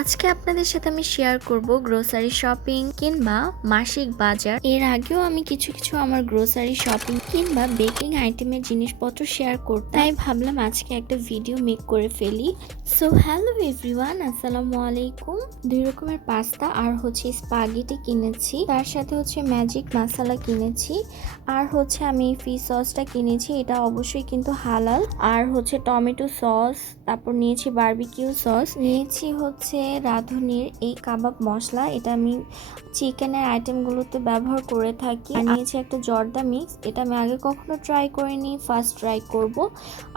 আজকে আপনাদের সাথে আমি শেয়ার করব গ্রোসারি শপিং কিংবা মাসিক বাজার। এর আগেও আমি কিছু কিছু আমার গ্রোসারি শপিং কিংবা বেকিং আইটেমের জিনিসপত্র শেয়ার করতে তাই ভাবলাম আজকে একটা ভিডিও মেক করে ফেলি। সো হ্যালো এভরিওয়ান আসসালামু আলাইকুম। দুই রকমের পাস্তা আর হচ্ছে স্পাগেটি কিনেছি। তার সাথে হচ্ছে ম্যাজিক মশলা কিনেছি। আর হচ্ছে আমি ফিশ সসটা কিনেছি, এটা অবশ্যই কিন্তু হালাল। আর হচ্ছে টমেটো সস তারপর নিয়েছি বারবিকিউ সস নিয়েছি হচ্ছে রাঁধুনির এই কাবাব মশলা, এটা আমি চিকেনের আইটেমগুলোতে ব্যবহার করে থাকি। নিয়েছি একটা জর্দা মিক্স, এটা আমি আগে কখনো ট্রাই করিনি ফার্স্ট ট্রাই করব।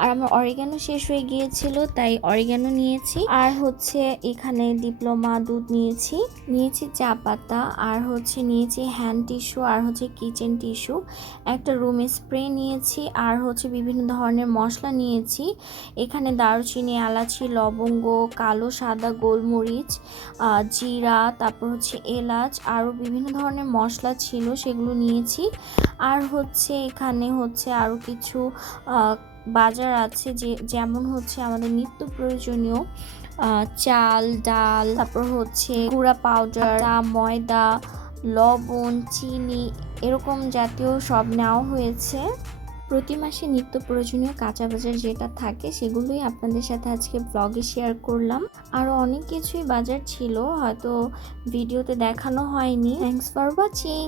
আর আমার অরিগানো শেষ হয়ে গিয়েছিল, তাই অরিগানো নিয়েছি। আর হচ্ছে এখানে ডিপ্লোমা দুধ নিয়েছি। নিয়েছি চা পাতা, আর হচ্ছে নিয়েছি হ্যান্ড টিস্যু আর হচ্ছে কিচেন টিস্যু একটা রুম স্প্রে নিয়েছি, আর হচ্ছে বিভিন্ন ধরনের মশলা নিয়েছি। এখানে দারুচিনি, এলাচি, লবঙ্গ, কালো, সাদা, গোলমরিচ আহ, জিরা তারপর হচ্ছে এলাচ আরও বিভিন্ন ধরনের মশলা ছিল সেগুলো নিয়েছি। আর হচ্ছে এখানে হচ্ছে আরও কিছু বাজার আছে যে যেমন হচ্ছে আমাদের নিত্য প্রয়োজনীয় চাল ডাল তারপর হচ্ছে গুঁড়া পাউডার ময়দা লবণ চিনি এরকম জাতীয় সব নেওয়া হয়েছে। প্রতি মাসে নিত্য প্রয়োজনীয় কাঁচা বাজার যেটা থাকে সেগুলোই আপনাদের সাথে আজকে ব্লগে শেয়ার করলাম। আরও অনেক কিছুই বাজার ছিল, হয়তো ভিডিওতে দেখানো হয়নি। Thanks for watching